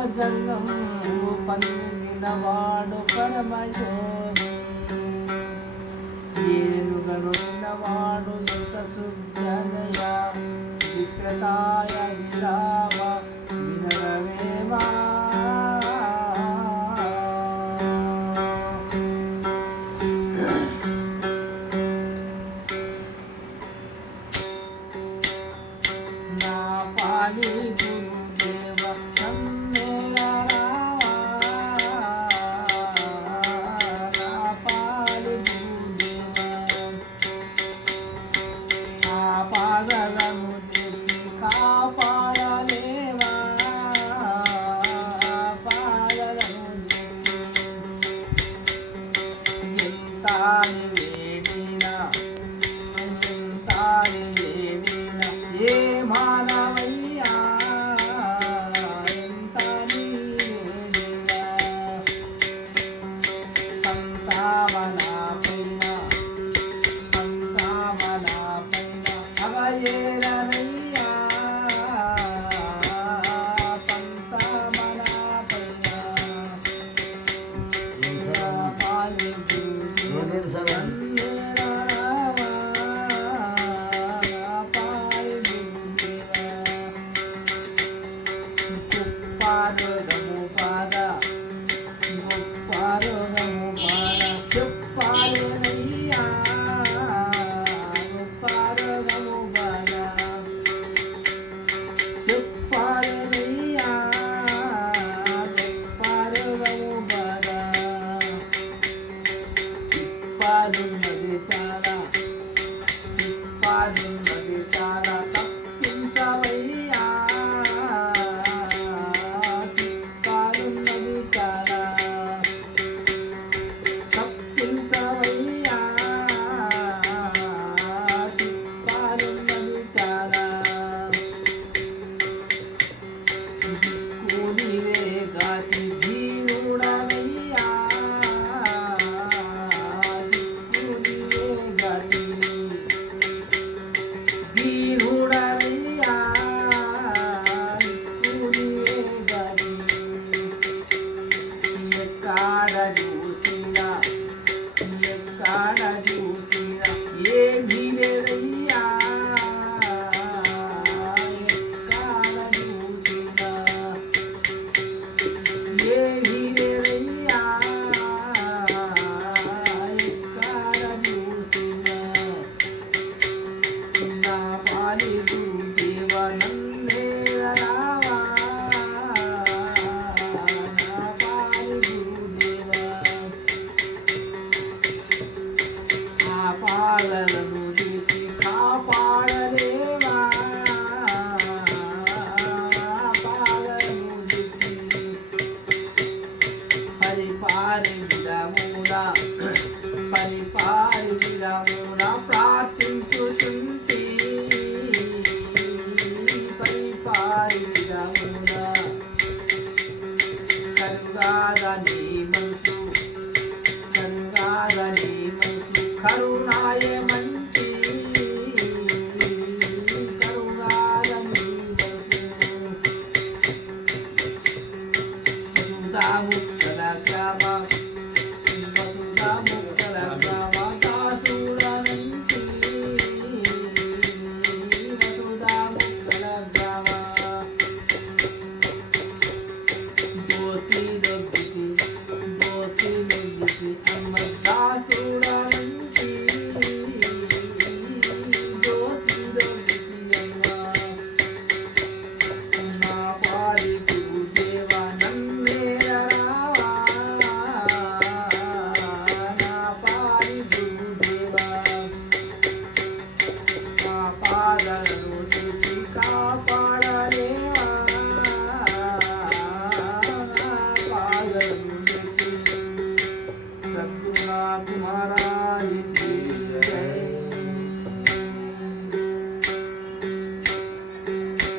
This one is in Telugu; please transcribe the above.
భుజంగము పందిన వాడు పరమయోగి ఏనుగనున్నవాడు సుత సుజ్ఞనయ విక్రతాయ విలాప Amen. Hare Chara Hare Zadani. Hare